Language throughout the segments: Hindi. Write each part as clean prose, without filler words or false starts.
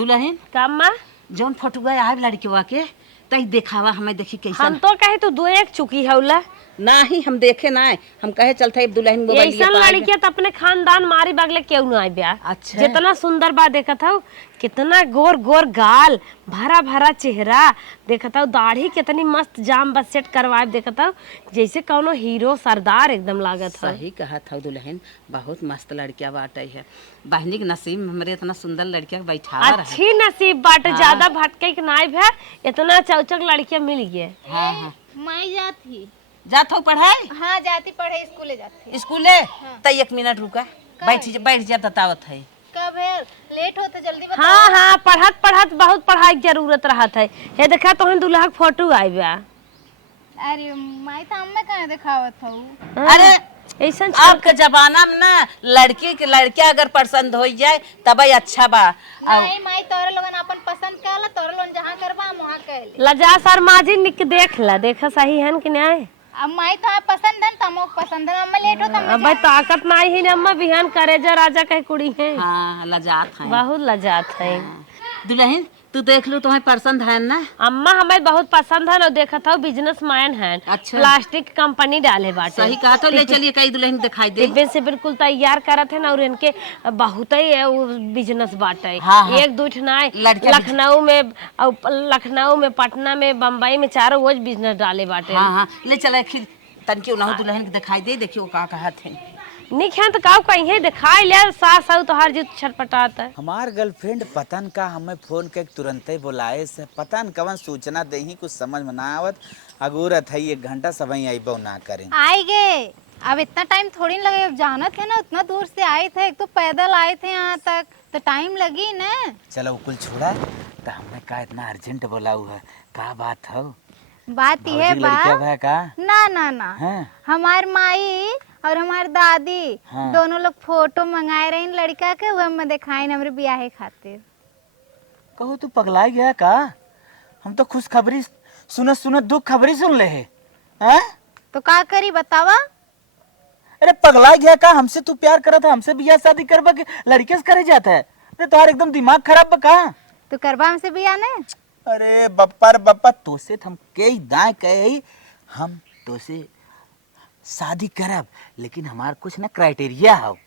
दुल्हन काम माँ जौन फोटुआ आए लड़कियों के तई देखावा हमें देखी कैसा। हम तो कहे तू 2 एक चुकी हौला नहीं हम देखे ना हम कहे चलते दुल्हन मोबाइल ऐसा लड़किया तो अपने खानदान मारी बागले क्यों ना आए ब्याह। अच्छा। जितना सुंदर बा देखा था कितना गोर गोर गाल भरा भरा चेहरा देखा था दाढ़ी कितनी मस्त जाम बस सेट करवाए देखा था जैसे कौनो हीरो सरदार एकदम लागत है। सही कहा था दुल्हन बहुत मस्त लड़कियां बाटे है बहनी के नसीब में हमरे इतना सुंदर लड़कियां बैठा अच्छी नसीब बाटे ज्यादा भटके के नाई भे इतना चौचक लड़कियां मिल गए। हाँ हाँ मैं जाती जात हो पढ़ाई। हाँ जाती पढ़े स्कूले जाती। स्कूले तई 1 मिनट रुका बैठ जा बतावत है। कब है लेट हो तो जल्दी बताओ। हाँ हाँ पढ़त पढ़त बहुत पढ़ाई की जरूरत रहत है। हे देखा तो दुल्हा के फोटो आई बा। अरे माई तो हमें कहाँ दिखावत हूँ। अरे ऐसा अब के जमाना में ना लड़की के लड़किया अगर पसंद हो जाए तब अच्छा बा। नहीं माई तोरे लोगन अपन पसंद काला तोरे लोगन जहाँ करबा हम वहाँ कर लजा सर माजी निक देख ला देखा सही है कि नहीं। अब माई तो पसंद है तमो पसंद है अम्मा लेट हो तो अब भाई ताकत नहीं है अम्मा बिहान करे जा राजा कह कुड़ी है। हाँ लजात है बहुत लजात है। दुल्हन तू देख लो तुम्हें पसंद है ना। अम्मा हमें बहुत पसंद है और देखा था बिजनेस मैन है। अच्छा। प्लास्टिक कंपनी डाले बाटे। सही कहा तो ले चलिए कई दुल्हन दिखाई दे। टिफिन से बिल्कुल तैयार करत है ना और इनके बहुत ही बिजनेस बाटे। हाँ, हाँ। एक दूठ ना लखनऊ में पटना में बम्बई में चारों रोज बिजनेस डाले बाटे। हाँ हाँ ले चले फिर तनके उन्होंने दुल्हन के दिखाई दे देखियो का कहा थे निक है तो काऊ कहीं है दिखाई ले सास तो हर जीत छटपटाता है। हमार गर्लफ्रेंड पतन का हमें फोन के तुरंत ही बुलाए से पतन कवन सूचना दही कुछ समझ में ना आवत अगूरत है 1 घंटा सब अबो ना करें आए गए। अब इतना टाइम थोड़ी ना लगे। अब जाना थे ना उतना दूर से आए थे एक तो पैदल आए थे यहाँ तक तो टाइम लगी ना। चलो कुल छोड़ा तो हमने कहा इतना अर्जेंट बुलाऊ है का बात हो बात यह है बा का ना ना ना हाँ? हमार माई और हमार दादी हाँ। दोनों लोग फोटो मंगाए रहे लड़का के वो हम दिखाए हमरे ब्याह खातिर। कहो तू पगला गया का हम तो खुशखबरी सुनत सुनत दुख खबरी सुन ले हैं। तो का करी बतावा। अरे पगला गया का हमसे तू प्यार करा था हमसे बियाह शादी करबा के लड़के से करे जाता है। अरे तुम्हारा एकदम दिमाग खराब बा का। तू करबा हमसे ब्याह ने। अरे बप्पा रे बप्पा तोसे हम कई दाए कहे हम तोसे शादी करब लेकिन हमार कुछ ना क्राइटेरिया हो।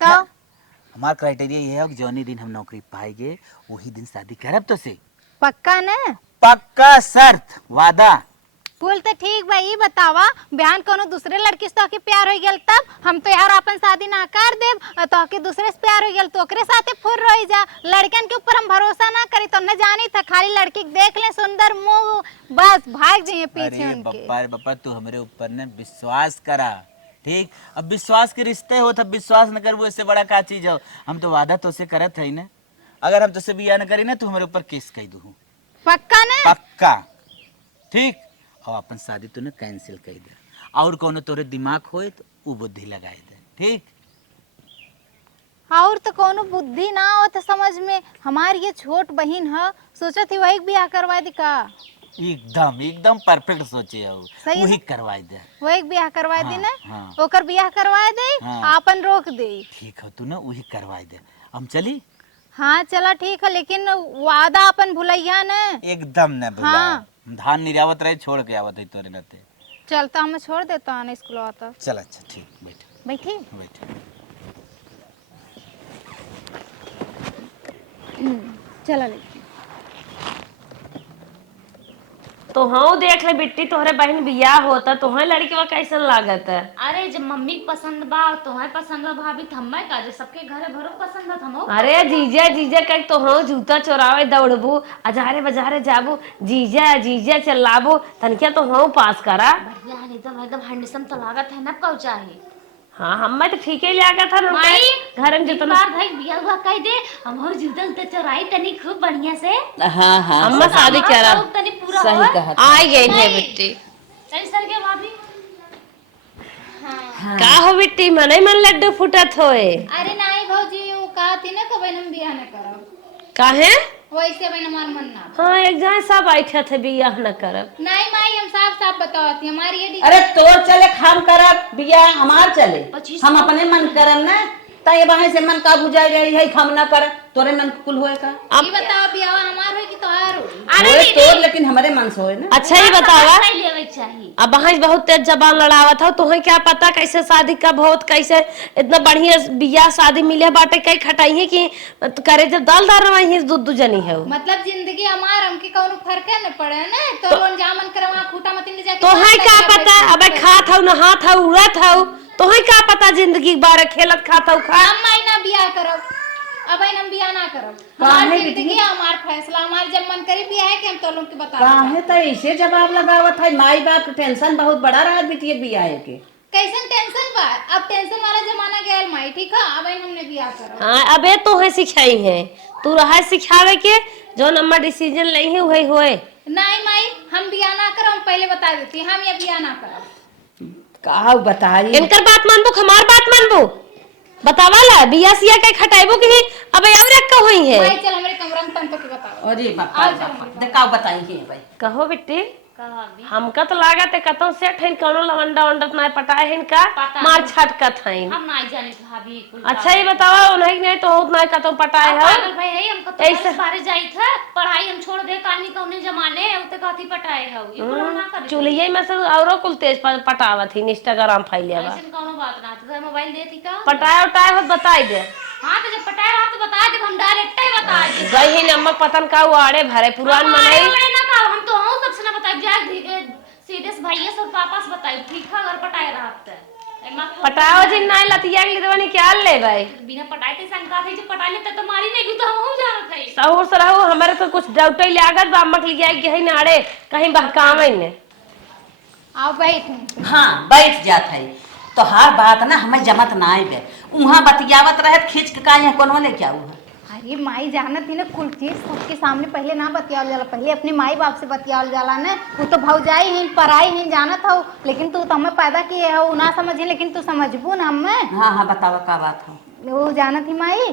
तो हमार क्राइटेरिया ये है कि जौनी दिन हम नौकरी पाएंगे वही दिन शादी करब तो से पक्का न। पक्का शर्त वादा। बोल तो ठीक भाई बतावा बहन कोनो दूसरे लड़की से तो प्यार हो गया तब हम तो यार अपन शादी ना कर देव तो के दूसरे से प्यार हो गया तो ओकरे साथे फुर रही जा। लड़कन के ऊपर हम भरोसा ना करी तो न जानी था खाली लड़की देख ले सुंदर मुंह बस भाग जाइए पीछे अरे उनके। बप्पा तू हमारे ऊपर ने विश्वास करा ठीक। अब विश्वास के रिश्ते हो तब विश्वास न करबो इससे बड़ा का चीज हो। हम तो वादा तो से करत है ना अगर हम तुझसे बियाह न करी ना तो हमारे ऊपर केस कह दू। पक्का न। पक्का ठीक और अपन शादी तूने कैंसिल कर दे और कोनो तोरे दिमाग होए तो वो बुद्धि लगाए दे ठीक। और तो कोनो बुद्धि ना हो तो समझ में हमारी ये छोट बहन है सोचा थी वही ब्याह करवा दी का। एकदम एकदम परफेक्ट सोचे हो सही वही करवाई दे वही ब्याह करवा दी ना। हाँ। ओकर ब्याह करवा दे हाँ। आपन रोक दे। ठीक है तू ना वही करवाई दे हम चली। हाँ चला ठीक है लेकिन वादा अपन भुलैया न। एकदम न भूला। हाँ। धान निरावत रहे छोड़ के आवत है तोरे नाते। चल तो हमें छोड़ देता है ना स्कूल आता। चल अच्छा ठीक बैठ बैठी बैठ। चला ले तो हाँ देख ले बिट्टी तोहरे बहन बियाह होता तोहरे लड़की का कैसन लागत है। अरे जब मम्मी के पसंद बा तुम्हारे पसंद बा भाभी थम्मे का जो सबके घरे भरो पसंद बा थमो। अरे जीजा जीजा कह तो हाँ जूता चोरावे दौड़बू अजारे बजारे जाबू जीजा जीजा चलाबू तनकिया तो हाँ पास करा। बढ़िया है एकदम एकदम हैंडसम तो लागत है ना कौ चाहे। हाँ हम तो ठीक ही लगा था ना माई घर में जितना बार भाई बिया हुआ कह दे हम जूता उता चोराई तनी खूब बढ़िया से। हाँ हाँ अम्मा शादी करा तनी पूरा सही हो कहा आई गई है बिट्टी। चल सर के भाभी। का हो बिट्टी मने मन लड्डू फुटत होए। अरे नहीं भौजी वो कहा थी ना कब हम बियाह न करब काहे वैसे बहन हमार मन ना। हाँ एक जहाँ सब बैठे थे बियाह न करब। नहीं माई हम साफ साफ बतावती हमारी ये अरे तोर चले हम करब बिया हमार चले हम अपने मन करब ना तय वहां से मन का बुझाई रही है हम न करब तोरे मन कुल होए का ये बताओ बियाह हमार होई कि तोहार होई? अरे होए दीदी, तोर लेकिन हमारे मन से होए ना। अच्छा ही बतावा, नहीं लेवे के चाहिए। अब वहाँ बहुत तेज जबान लड़ावत हो, तुम्हें क्या पता कैसे शादी कब होत, कैसे इतना बढ़िया बियाह शादी मिले बाटे, कई खटाई है कि करे जब दाल दार रही दू जनी है। मतलब जिंदगी हमार हमके कौनो फर्क न पड़े ना, तो रोन जामन करे वहां खूटा मत ले जाके। तो है क्या पता, अब खात हूँ नहात हूँ उड़त हूँ, तो है क्या पता जिंदगी के बारे खेलत खात हूँ खा। हम माई ना बियाह करब, अब हम बियाह ना करब। हमार जिंदगी हमार फैसला, हमार जब मन करे बियाह है कि हम तो लोग के बता। काहे त ऐसे जवाब लगावत है? माई बाप के टेंशन बहुत बड़ा रहा बिटिया बियाह के। कैसन टेंशन बा? अब टेंशन वाला जमाना गया माई, ठीक है? अब हमने बियाह करब। हाँ अबे तो है सिखाई है, तू रहा सिखावे के जो नंबर डिसीजन लई है वही होए। नहीं माई, हम बियाह ना करब, हम पहले बता देती हम ये बियाह ना करब। का बताई इनकर बात मानबो हमार बात मानबो, बतावाला बिया सिया के खटाइबो की अब और एक का होई है। माई चल हमरे कमरा में तन तो के बताओ। अरे बापा देखाओ बताइए भाई। कहो बेटी, कहा भी हमका तो लागत है कतौ सेठ है कोनो लवंडा वंडत ना पटाए हैं का पता मार नहीं। छटकत है। हम नहीं जाने भाभी कुल अच्छा ये बतावा उन्हें नहीं तो होत ना कतौ पटाए है। पागल भाई है, हमको तो ऐसे- बस बारे जाई था, पढ़ाई हम छोड़ दे कानी कौने जमाने उते कथी पटाए है, ये कुल हम ना करे। चुलिये में से औरो कुल तेज पटावत ही इंस्टाग्राम फैलिया बा। ऐसे कौनो बात ना, तो मोबाइल देती का। पटाए उटाए हो बताई दे। हां तो जब पटाए रहा तो बता दे, हम डायरेक्ट ही बता दे। गई ही नमक पतन का आड़े भरे पुरान हमारे मनाई। बड़े ना का, हम तो हम सबसे ना बताई जाए सीधे से भैया से पापा से बताई, ठीक है? अगर पटाए रहा तो पटाओ जी ना लतिया के लिए क्या ले भाई, बिना पटाए ते शंका थी, जो पटा लेते तो मारी नहीं भी तो हम जानत है। सहूर से रहो, हमारे तो कुछ डाउट ही लागत बा मक लिया कि है नाड़े कहीं बहकावे ने। आओ बैठ। हाँ बैठ जात है तो हर बात ना हमें जमत ना आए वहाँ बतियावत रहे खींच के का यहाँ कौन ले क्या हुआ। अरे माई जानत थी ना कुल चीज सबके सामने पहले ना बतियावल जाला, पहले अपने माई बाप से बतियावल जाला ना। तू तो भौजाई ही पराई ही जानत हो, लेकिन तू तो हमें पैदा किए हो ना समझे, लेकिन तू समझबू ना हमें। हाँ हाँ बताओ का बात हो। वो जानत ही माई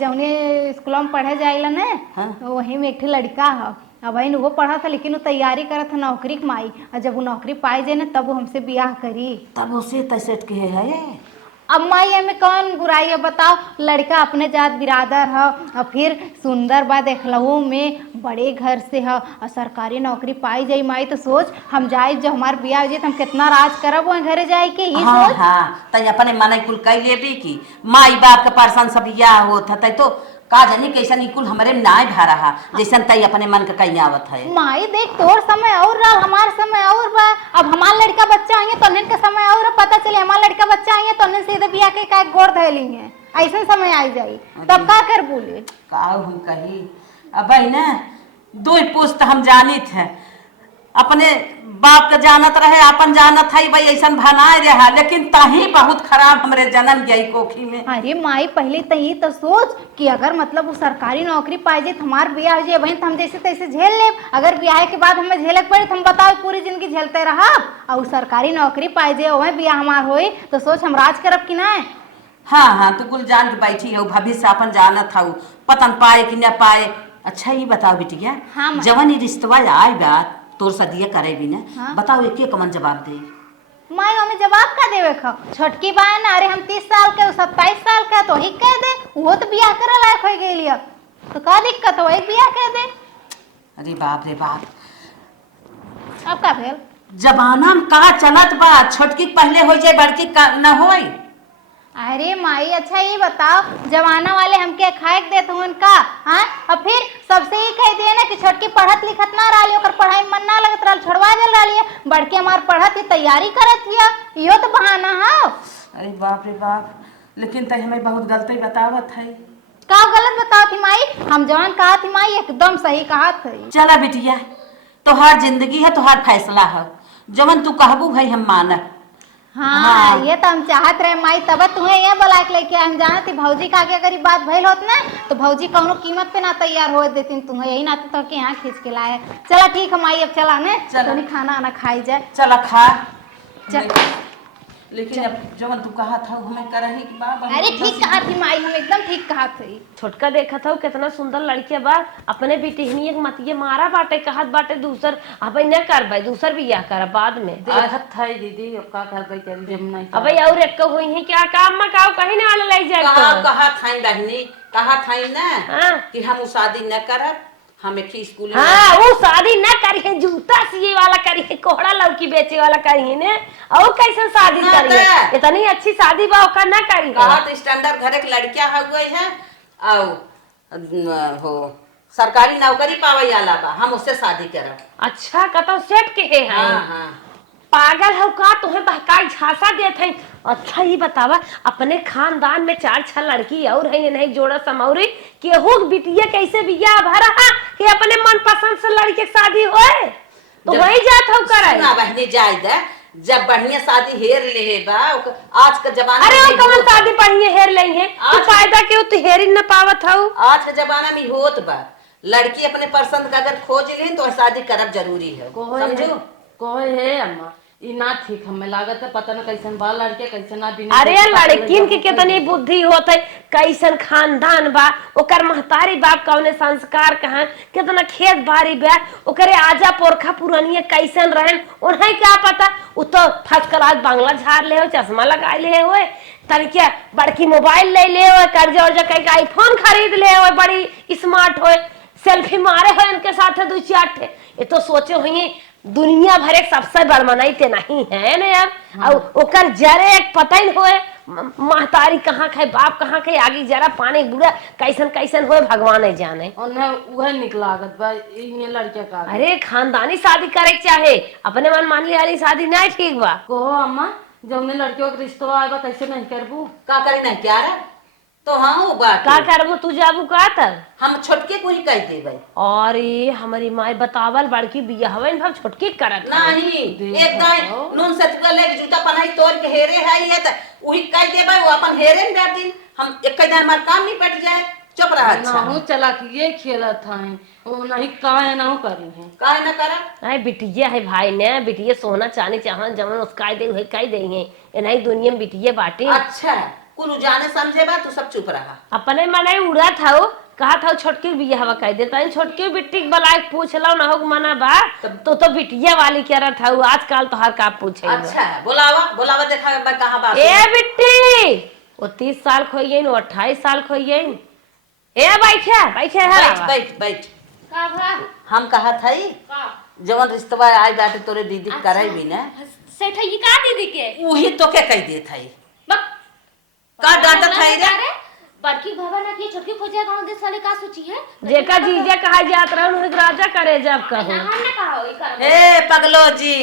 जौने स्कूल में पढ़े जाइला ना, हाँ। वही में एक ठे लड़का है। अब वही वो पढ़ा था लेकिन वो तैयारी करत था नौकरी की माई, और जब वो नौकरी पाई जाए ना तब वो हमसे बियाह करी। तब उसे तैसेट के है अब माई में कौन बुराई है बताओ? लड़का अपने जात बिरादर है और फिर सुंदर बा देखलहू में, बड़े घर से है और सरकारी नौकरी पाई जाई माई। तो सोच हम जाए जब हमार बियाह हो जाए तो हम कितना राज करब वहाँ घरे जाए के ही हाँ सोच। हाँ तय अपने मन कुल कह ले भी की माई बाप के परसन सब या होता तय तो का जानी कैसन कुल हमारे नाय भा रहा जैसन तय अपने मन के कहीं आवत है। माई देख तोर समय और रहा, हमार समय और बा। अब हमार लड़का बच्चा आई है तो उन्हें का समय और पता चले हमार लड़का बच्चा आई है तो उन्हें सीधे बियाह के का गोड़ धैली है, ऐसा समय आई जाई तब का कर बोले का हम कही। अब ना दो पुस्त हम जानित है, अपने बाप के जानत रहे अपन जानत है भाई ऐसा भनाए रहा, लेकिन तही बहुत खराब हमरे जन्म गई कोखी में। अरे माई पहले तो ये तो सोच कि अगर मतलब वो सरकारी नौकरी पाए जाए तो हमार ब्याह हो जाए वही तो हम जैसे तैसे झेल ले। अगर ब्याह के बाद हमें झेलक पड़े तो हम बताओ पूरी जिंदगी झेलते रहा, और सरकारी नौकरी पाए जाए वही ब्याह हमार होए तो सोच हम राज करब कि ना। हाँ हाँ तू कुल जान के बैठी है भविष्य अपन जानत है पतन पाए कि न पाए। अच्छा ये बताओ बिटिया, हाँ, जवन ये रिश्तवा आए बात तोर सदिया करे भी न, हाँ। बताओ एक कमन जवाब दे। माई हमें जवाब का देवे खा? छोटकी बा ना, अरे हम 30 साल के 27 साल का तो ही कह दे, वो तो बियाह करे लायक हो गई लिया तो का दिक्कत हो, एक बियाह कह दे। अरे बाप रे बाप, अब का भेल? जमाना में का चलत बा, छोटकी पहले हो जाए बड़की का न होई। अरे माई अच्छा ये बताओ, जमाना वाले हमके खाए के देते हुन का? हाँ और फिर सबसे ही कह दिए ना कि छोटकी पढ़त लिखत ना रही, ओकर पढ़ाई में मन ना लगत रहा, छोड़वा दे रही है। बड़के हमार पढ़त ही तैयारी करत हिया, यो तो बहाना है। अरे बाप रे बाप, लेकिन तय हमें बहुत गलती बतावत है। का गलत बताओ थी माई? हम जवान कहा थी माई एकदम सही कहा थी। चला बिटिया तोहार जिंदगी है, तोहार फैसला है, जवन तू कहबू भाई हम मानब। हाँ, ये तो हम चाहत रहे माई, तब तुम्हें ये बुला के लेके हम जानत थी भौजी का आगे अगर बात भइल होत ना तो भौजी कौनो कीमत पे ना तैयार हो देती तुम्हें, यही ना तो के यहाँ खींच के लाए। चला ठीक है माई, अब चला ने तो खाना आना खाई जाए। चला खा चल। लेकिन अब जवन तू कहा था हमें करही कि बाबा। अरे ठीक कहा थी माई, हम एकदम ठीक कहा थी। छोटका देखा था कितना सुंदर लड़की बा, अपने बिटिहनी एक मतिये मारा बाटे कहत बाटे दूसर अब न कर भाई दूसर भी क्या कर बाद में देखत था दीदी अब का कर गई जब नहीं अब और एक हुई है क्या काम में काओ कहीं ना वाले ले जाए कहा था बहनी कहा था ना हाँ। कि हम उ शादी न करब, हम एक ही स्कूल में हाँ वो शादी ना करिए, जूता सिए वाला करिए, कोहड़ा लौकी बेचे वाला करिए ने, और कैसे शादी ना करिए? तो। इतनी अच्छी शादी बा ओकर ना करिए। कहा तो स्टैंडर्ड घर एक लड़किया हुए है और हो सरकारी नौकरी पावे वाला बा, हम उससे शादी करब। अच्छा कतो सेट के है? हाँ हाँ पागल हो का, तुम्हें बहकाई झांसा देत है। अच्छा ये बतावा, अपने खानदान में 4-6 लड़की और है नहीं जोड़ा समौरी, केहू बिटिया कैसे बिया भरा कि अपने मन पसंद से लड़के शादी होए तो वही जात हो करे। सुना बहनी जाय दे, जब बढ़िया शादी हेर ले बा आज का जमाना अरे में वो कौन होत बा। शादी पढ़िए हेर लई है, तू आज- फायदा क्यों तू हेरी न पावत हो? आज के जमाना में होत बा, लड़की अपने पसंद का अगर खोज ले तो शादी करब जरूरी है, समझो। कोई है अम्मा ई ना ठीक हमें लागत है, पता ना कैसन बा लड़के कैसे ना बिना अरे देखे पता लड़किन की लग कितनी बुद्धि होते, कैसन खानदान बा, ओकर महतारी बाप कौने संस्कार कहा, कितना खेत बाड़ी बा, ओकरे आजा पोरखा पुरानिया कैसन रहे, उन्हें क्या पता। उ तो फर्स्ट क्लास बांग्ला झाड़ ले हो, चश्मा लगा ले हो, तनिके बड़की मोबाइल ले ले हो, कर्जा उर्जा कई आईफोन खरीद ले हो, बड़ी स्मार्ट हो, सेल्फी मारे हो उनके साथ 2-4 ठे। ये तो सोचे हुई दुनिया भर एक सबसे बड़ मनाई ते नहीं है ना अब। और ओकर जरे एक पता ही होए महतारी कहाँ खाए बाप कहाँ खाए, आगे जरा पानी बुरा कैसन कैसन होए भगवान ही जाने। उन्हें वह निक लागत बा ये लड़के का। अरे खानदानी शादी करे के चाहे, अपने मन मानली वाली शादी नहीं ठीक बा। कहो अम्मा जब उन्हें लड़कियों का रिश्ता आएगा कैसे नहीं करबू? का करे नहीं क्या रे? तो हाँ वो बात का करबो तू जाबू का तब? हम छोटके को ही कह देबै। अरे हमारी माई बतावल बड़की बिया हवे भाव छोटकी करत नहीं एक दाई नून सतुआ लेके जूता पहनाई तोड़ के हेरे है ये त वही कह देबै, वो अपन हेरे में बैठिन, हम एक दिन हमार काम नहीं पट जाए, चुप रह। अच्छा ना चला कि ये खेला था वो नहीं काहे ना करी है काहे ना करा? अरे बिटिया है भाई ने, बिटिया सोना चांदी चाहन जमन उसका दे है कह दे है, नहीं दुनिया में बिटिया बाटे। अच्छा कुल जाने समझे बा, तू सब चुप रहा। अपने मने उड़ा था वो, कहा था छोटकी बिया हवा कह देता है, छोटकी बिट्टी बला पूछ लो ना हो मना बा तो बिटिया वाली कह रहा था वो, आजकल तो हर का पूछे। अच्छा बुलावा बुलावा देखा बा कहां बात। ए बिट्टी वो 30 साल खोई गई, 28 साल खोई गई। ए बैठे बैठे है बैठ बैठ बैठ। का भा हम कहा था का जवन रिश्तवा आए बाटे तोरे दीदी करे भी ना, सेठ ये का दीदी के वही तो के कह दे था बक का डांटत है रे? बड़की बाबा ना की छोटकी खोजिया गांव देश वाले का सोची है? जेका जीजा कहा जात रहा उन्हें राजा करे जब कहो। ना हम ना कहा होई कर ए पगलो जी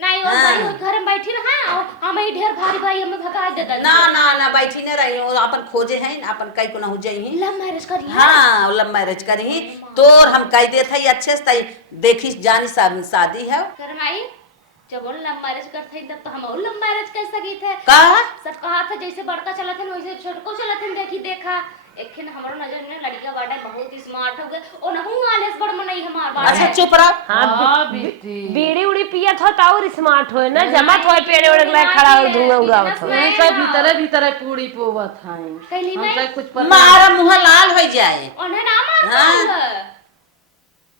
नहीं और बड़ी हो घर में बैठी ना, हां हम ही ढेर भारी भाई हमें भगा देता ना ना ना बैठी न रही हो, अपन खोजे हैं अपन कई को ना हो जाई। लव मैरिज करी हाँ लव मैरिज करी तोर हम कह देत है अच्छे से तई देखी जानी शादी है करमाई जब वो लव मैरिज करते तब तो हम और लव मैरिज कर सकी थे। का सब कहा था जैसे बड़का चला थे वैसे छोटको चला थे, देखी देखा एक दिन हमारो नजर में लड़का बाटा बहुत ही स्मार्ट हो गए और ना हूं आलेस बड़ मनई हमार बाटा। अच्छा चुप रहो। हाँ बेटी बीड़ी उड़ी पियत हो तो और स्मार्ट हो ना, जमत हो पेड़े उड़े लग खड़ा हो धुआं उड़ावत हो। उनसे भीतरे भीतरे पूरी पोवत है कैली में हमसे कुछ पता मारा मुंह लाल हो जाए। उन्हें ना मार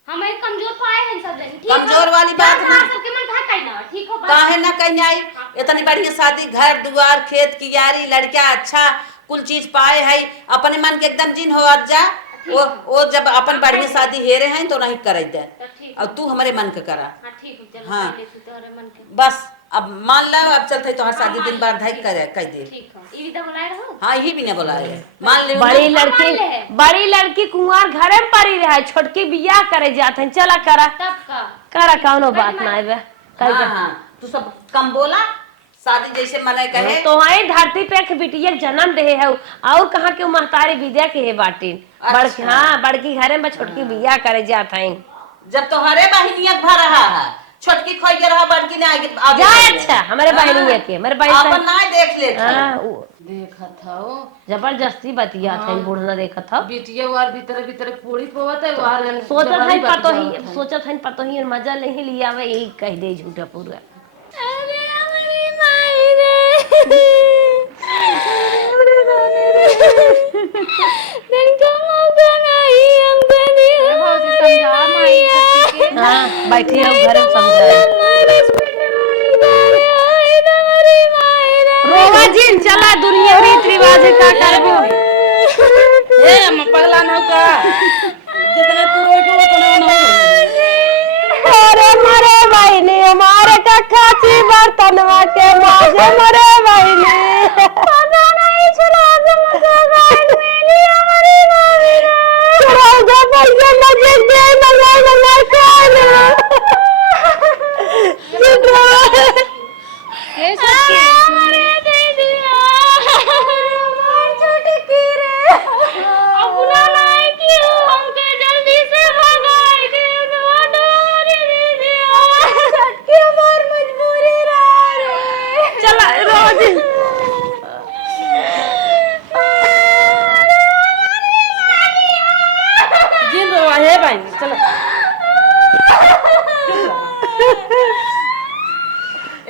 हम एक कमजोर पाए हैं सब जन ठीक कमजोर वाली बात नहीं सबके मन था कहीं ना ठीक हो बस काहे ना कहीं आई इतनी बढ़िया शादी घर दुआर खेत कियारी लड़का अच्छा कुल चीज पाए है, अपने मन के एकदम जिन हो जा वो जब अपन बढ़िया शादी हेरे हैं तो नहीं करे दे, ठीक और तू हमारे मन के करा। हां ठीक है चलो हाँ। पहले तू तोरे मन के बस अब मान लो अब चलते तो हर शादी दिन बाद धाई करे कह दे। ठीक है ई विदा बुलाए रहो। हाँ यही भी नहीं बुलाए मान ले बड़ी मान ले। बड़ी लड़की कुंवार घरे में पड़ी रहे, छोटकी बियाह करे जाते हैं, चला करा तब का करा कौनो बात ना है। हाँ हाँ तू सब कम बोला, शादी जैसे मने कहे तो वही धरती पे एक बिटिया के जन्म दे है और कहाँ के महतारी विद्या के है बाटिन बड़की। हाँ बड़की घरे में छोटकी बियाह करे जाते हैं। जब तो हरे बहनिया भर रहा है छोटकी खोई के रहा बड़की ने आगे जा अच्छा हमारे बहनिया के हमारे अपन बहन ना देख ले देखा था वो जबरदस्ती बतिया था बूढ़ना देखा था। बिटिया वार भीतरे भीतरे पूरी पोवत है वार सोचा था जवानी बच पतो जावत ही है। सोचा था पतो ही मजा नहीं लिया वे यही कह दे झूठा पूरा। अरे हमारी माई रे दिन का मौका नहीं हमको नहीं समझा माई के हाँ बैठी हो घर में समझाए रोवा जिन चला दुनिया रीत रिवाज का करबो ए हम पगला न हो का जितना तू रोई को उतना न हो। अरे मरे बहनी हमारे का खाची बर्तनवा के माजे मरे बहनी पता नहीं चला मुझे गाइड मिली हमारी भाभी ने चुरा दे पैसे मुझे दे मंगा खाना ए सच्ची हमारे दीदिया हमारी छोटी कीरे अब बुलाना है क्यों हमके जल्दी से भगाए के हमारी दीदिया छटकी हमार मजबूरी रहा रे चला रोज जिन रो है बहन चलो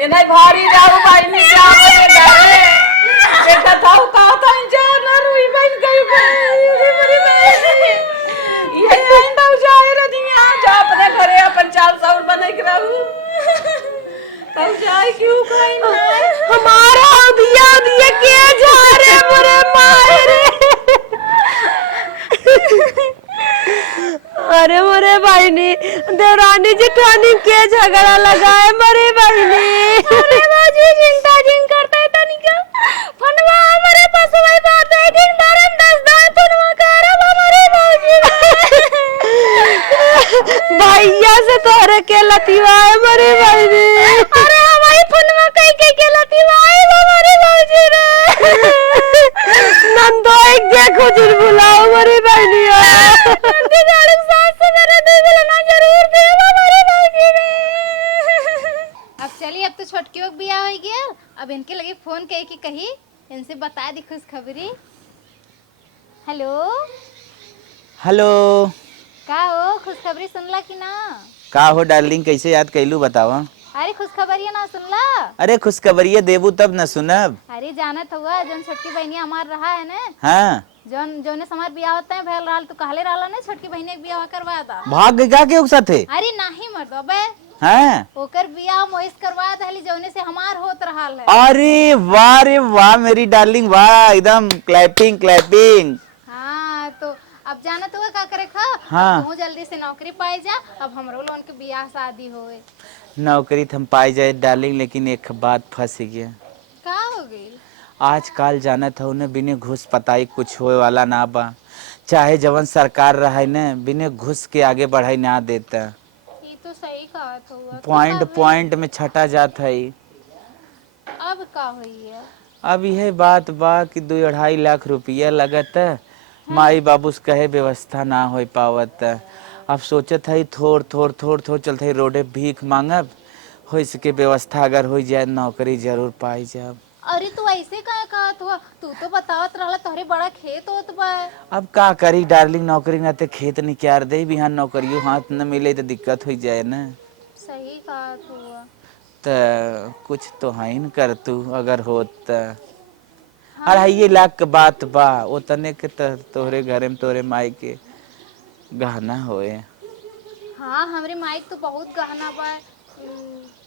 इन्हें भारी जाओ भाई नहीं जा रे बेटा थाऊ का था जा ना रुई बन गई मेरी बहन ये एंड हो जाए रे दिया जा अपने घरे अपन चाल साउल बने के रहू कब जाए क्यों खाई ना हमारा दिया दिए के जा रे मोरे मायरे अरे मोरे बहनी देवरानी जेठानी के झगड़ा लगाए मरे बहनी अरे बाजी चिंता जिन करता है तनिका फनवा हमारे पास भाई बात है दिन दारम 10 दान फनवा करब हमारे बाजी भैया से तोरे के लतीवाए मरे बहनी अरे हमारी फनवा कई के लतीवाए हमारे बाजी रे नंदो एक देखो जिन बुलाओ मरे बहनी नंदी गाड़ी साथ से मेरे दूध लेना जरूर दे हमारे बाजी रे अब चलिए अब तो छोटकी को बिया हो गया अब इनके लगे फोन कही कि कही इनसे बता दी खुशखबरी। हेलो हेलो का हो खुशखबरी सुनला कि ना? का हो डार्लिंग कैसे याद कैलू बतावा। अरे खुशखबरी ना सुनला? अरे खुशखबरिये देबू तब न सुनब। अरे जानत हुआ जोन छोटकी बहनी हमार रहा है ना हाँ जोने समार बिया होता है भैल रहल तो कहले रहला ना छोटकी बहनी के बिया करवा दा। भाग गई का के साथे? अरे नहीं मर्द अबे हाँ ओकर बिया मोइस करवा दहली जोने से हमार होत रहल है। अरे वाह रे वाह मेरी डार्लिंग वाह एकदम क्लैपिंग क्लैपिंग। हाँ तो अब जानत हुआ का करे खा हाँ। तू जल्दी से नौकरी पाई जा अब हमरो लोन के बियाह शादी होए। नौकरी तो हम पाई जाए डार्लिंग लेकिन एक बात फंस गया। का हो गई? आजकल जानत हो न बिना घुस पताई कुछ होए वाला ना बा। चाहे जवन सरकार रहे न बिना घुस के आगे बढ़ाई ना देता। ये तो सही कहा हुआ। पॉइंट पॉइंट में छटा जात है। अब का हुई है? अब यह बात बा कि 2-2.5 लाख रुपया लगत। माई बाबू से कहे व्यवस्था ना हो पावत। अब सोचत है थोड़ थोड़ थोड़ थोड़ चलते है रोडे भीख मांगब हो इसके व्यवस्था अगर हो जाए नौकरी जरूर पाई जाब। अरे तू ऐसे का कहत हुआ? तू तो बतावत रहला तोहरे बड़ा खेत होत बा। अब का करी डार्लिंग नौकरी ना ते खेत निकाल दे बिहान नौकरियों हाथ न मिले तो दिक्कत हो जाए ना। सही कहत हुआ। तो कुछ तो है न कर तू अगर होत। 2.5 लाख के बात बा उतने के तोहरे घरे में तोहरे माई के गहना होए। हाँ हमरे माई तो बहुत गहना बा।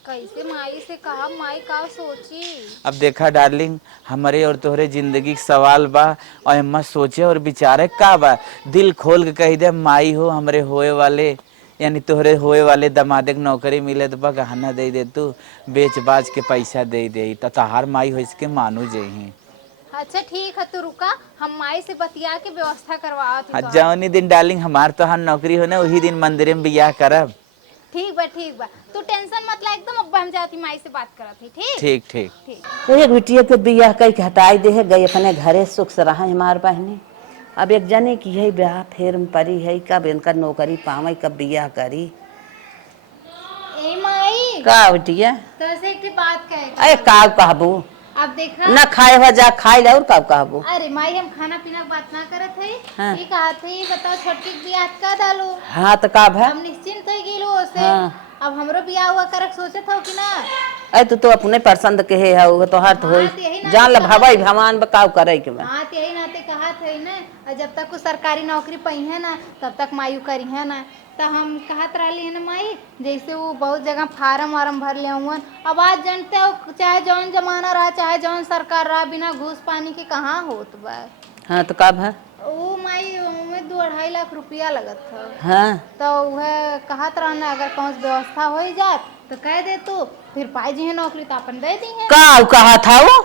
कैसे माई से कहा माई का सोची। अब देखा डार्लिंग हमारे और तोहरे जिंदगी के सवाल बा और हिम्मत सोचे और विचारे का बा दिल खोल के कही दे माई हो हमरे होए वाले यानी तोहरे होए वाले दमादे के नौकरी मिले तो बा गहना दे दे तू बेच बाज के पैसा दे दे तहार माई हो इसके मानू जही। अच्छा ठीक है तू रुका हम माई से बतिया के व्यवस्था करवात हूँ। जौनी दिन डार्लिंग हमार तो नौकरी हो ना वही दिन मंदिर में बियाह करब। ठीक बा तू टेंशन मत ले एकदम अब हम जाती माई से बात करत है। ठीक ठीक ठीक ठीक। एक बिटिया के बियाह कई के हटाई दे है गई अपने घरे सुख से रहा हमार बहनी। अब एक जने की है ब्याह फेर में पड़ी है कब इनका नौकरी पावे कब बियाह करी। ए माई का बिटिया तो से एक बात कहे। अरे का कहबू अब देखा ना खाए हो जा खाई ले और कब कहबू। अरे माई हम खाना पीना की बात ना करत है। हाँ। ये कहा थे बताओ छोटकी के बियाह का डालो। हाँ तो का है हम निश्चिंत हो गेलो ओसे। हाँ। अब हमरो बियाह हुआ करक सोचत हो कि ना? अरे तो अपने पसंद के है वो तो हर तो हाँ, होई तो यही ना जान ल कहा भवाई भगवान बकाव करे के बा। हाँ तो यही नाते कहा थे ना और जब तक कुछ सरकारी नौकरी पई है ना तब तक मायू करी है ना। तो हम कहत रही है ना माई जैसे वो बहुत जगह फार्म वार्म भर ले हुआ। अब आज जानते हो चाहे जौन जमाना रहा चाहे जौन सरकार रहा बिना घूस पानी के कहाँ होत बा। हाँ तो कब है? वो माई में 2-2.5 लाख रुपया लगत था। हाँ तो वह कहत रहना अगर कौन व्यवस्था हो जात तो कह दे तू, फिर पाई जी है नौकरी तो अपन दे दी है। का कहा था वो?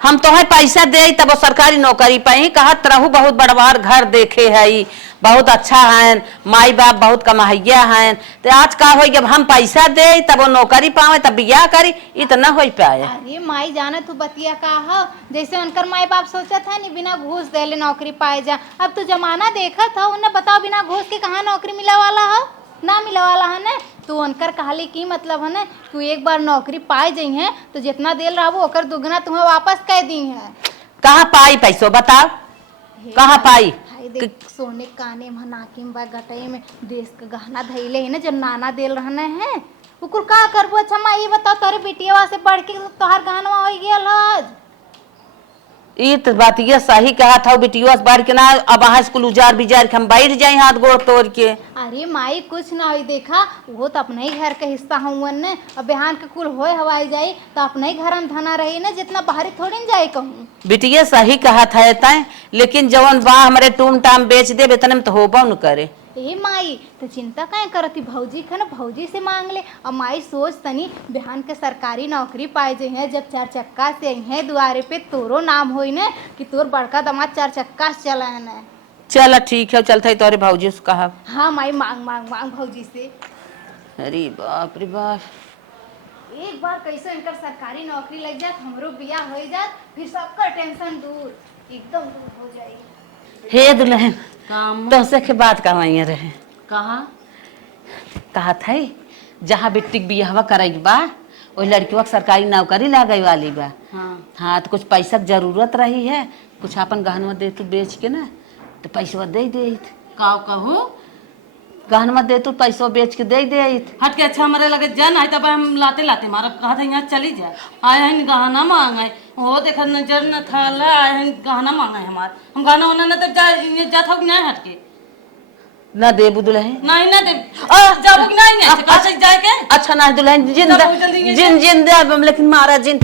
हम तो है पैसा दे तब वो सरकारी नौकरी पाई। कहत रहू बहुत बड़वार घर देखे है, बहुत अच्छा है, माई बाप बहुत कमाइया है। तो आज का हो जब हम पैसा दे तब वो नौकरी पावे तब बियाह करी, इतना हो पाए। अरे माई जाना तू बतिया का हो, जैसे उनकर माई बाप सोचत है नी बिना घूस देले नौकरी पाए जा। अब तू जमाना देखा था, उन्हें बताओ बिना घूस के कहाँ नौकरी मिला वाला हो, ना मिला वाला है ना। तो उनकर कहले की मतलब है ना, तू एक बार नौकरी पाए जाइ है तो जितना देल रहा वो ओकर दुगना तुम्हें वापस कह दी है। कहाँ पाई पैसो बताओ, कहाँ पाई? हाय देख सोने काने में नाकी में गटई में देश का गहना धैले है ना, जब नाना देल रहना है उकुर का करबो। अच्छा माँ ये बताओ तोरे बिटिया से बढ़ के तोहार गहनवा हो गया आज। ये तो बात ये सही कहा था बेटियों से बढ़ के ना। अब वहाँ स्कूल उजार बिजार के हम बैठ जाए हाथ गोड़ तोड़ के। अरे माई कुछ ना हुई, देखा वो तो अपने ही घर का हिस्सा हुआ न। अब बिहान के कुल होए हवाई जाई तो अपने ही घर में धना रही ना, जितना बाहरी थोड़ी न जाए कहूँ। बिटिया सही कहा था तय, लेकिन जवन बा हमारे टूम टाम बेच दे इतने में तो होबो न करे। ए माई तो चिंता काहे करती, भौजी का ना भौजी से मांग ले। और माई सोच तनी बिहान के सरकारी नौकरी पाए जे हैं, जब 4 चक्का से आई हैं दुआरे पे तोरो नाम होई न कि तोर बड़का दामाद 4 चक्का से चला है न। चल ठीक है, चलता है तोरे भौजी से कहा। हाँ माई मांग मांग मांग भौजी से। अरे बाप रे बाप, एक बार कैसे इनकर सरकारी नौकरी लग जात, हमरो बियाह हो जात, फिर सबका टेंशन दूर एकदम दूर हो जाएगी। हे दुल्हन काम तो से के बात कहवाइए रहे। कहाँ? कहा था जहाँ बेटी बियाहवा कराई बा वही लड़कियों सरकारी नौकरी लागई वाली बा। हाँ तो कुछ पैसा की जरूरत रही है, कुछ अपन गहनवा दे तू बेच के ना तो पैसा दे दे। का कहूँ गहनवा दे तू पैसा बेच के दे दे। हट के अच्छा हमारे लगे जा ना, तब हम लाते लाते मारा कहा था यहाँ चली जा। आए हैं गहना मांगे, वो देखा नजर न था ला, आए हैं गहना मांगे हमारे। हम गहना वाना न तो जा था नहीं हट के ना दे दुल्हन, नहीं ना दे जाबू कि नहीं है कहा से जाए के। अच्छा ना दुल्हन जिन जिंदा लेकिन मारा जिन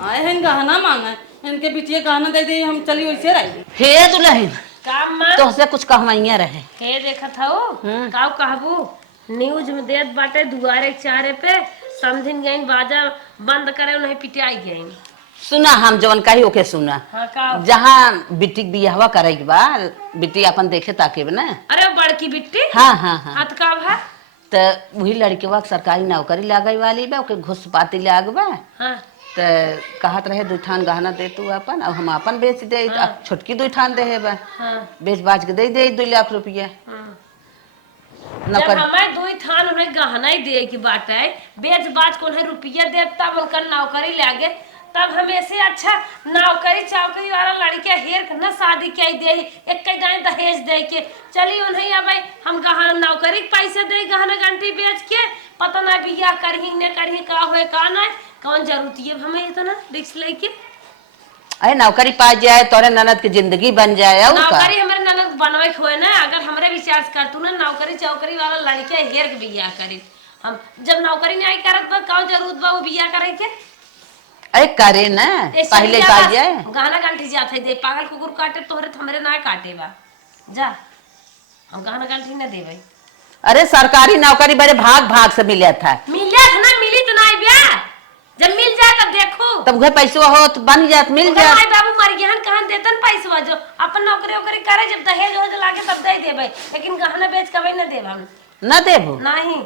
आए हैं गहना मांगे, इनके बिटिया गहना दे दे, हम चली वैसे रही। हे दुल्हन काम मां तो से कुछ कहवाइया रहे। हे देखा था वो काऊ कहबू न्यूज में देत बाटे दुआरे चारे पे समझिन गई बाजा बंद करे नहीं पिटाई गई। सुना हम जवन कही ओके सुना। हाँ का जहाँ बिट्टी बियाहवा करे के बा बिट्टी अपन देखे ताके ना। अरे बड़की बिट्टी हाँ हाँ हाँ हाथ का भा तो वही लड़के सरकारी नौकरी लागई वाली बा, ओके घुस पाती लाग बा। हाँ तो कहत रहे 2 ठान गहना दे तू अपन, अब हम अपन बेच दे। अब छोटकी 2 ठान दे बा, हाँ बेच बाज के दे 2 लाख रुपया जब नौकरी। हमारे 2 थान उन्हें गहना ही दे की बात है, बेच बाज को उन्हें रुपया दे तब उनका नौकरी लागे। तब हमें से अच्छा नौकरी चावकरी वाला लड़के हेर के ना शादी के दे, एक कई दाएं दहेज दे के चली उन्हें। अब हम गहना नौकरी के पैसे दे गहना घंटी बेच के पता ना बियाह करही न करही का हुए का ना, कौन जरूरत है हमें इतना रिक्स लेके। अरे नौकरी पा जाए तोरे ननद की जिंदगी बन जाए। और नौकरी हमारे ननद बनवे हुए ना, अगर हमारे विचार कर तू ना नौकरी चौकरी वाला लड़के हेर के बियाह करी। हम जब नौकरी नहीं करत बा कौन जरूरत बा वो बियाह करे के। अरे करे ना पहले पा जाए। गहना गांठी जाते दे पागल कुकुर काटे तोहरे हमरे ना काटे बा जा, हम गहना गांठी ना देवे। अरे सरकारी नौकरी बड़े भाग भाग से मिले था। मिले ना मिली तो नहीं ब्याह, जब मिल जाए तब देखो तब घर पैसा हो तो बन जात मिल जाए। माई बाबू मर गए कहाँ देतन पैसा, जो अपन नौकरी वोकरी करे जब दहेज हो लागे तब दे देवे, लेकिन गहना बेच कभी न देव हम न देबो नहीं।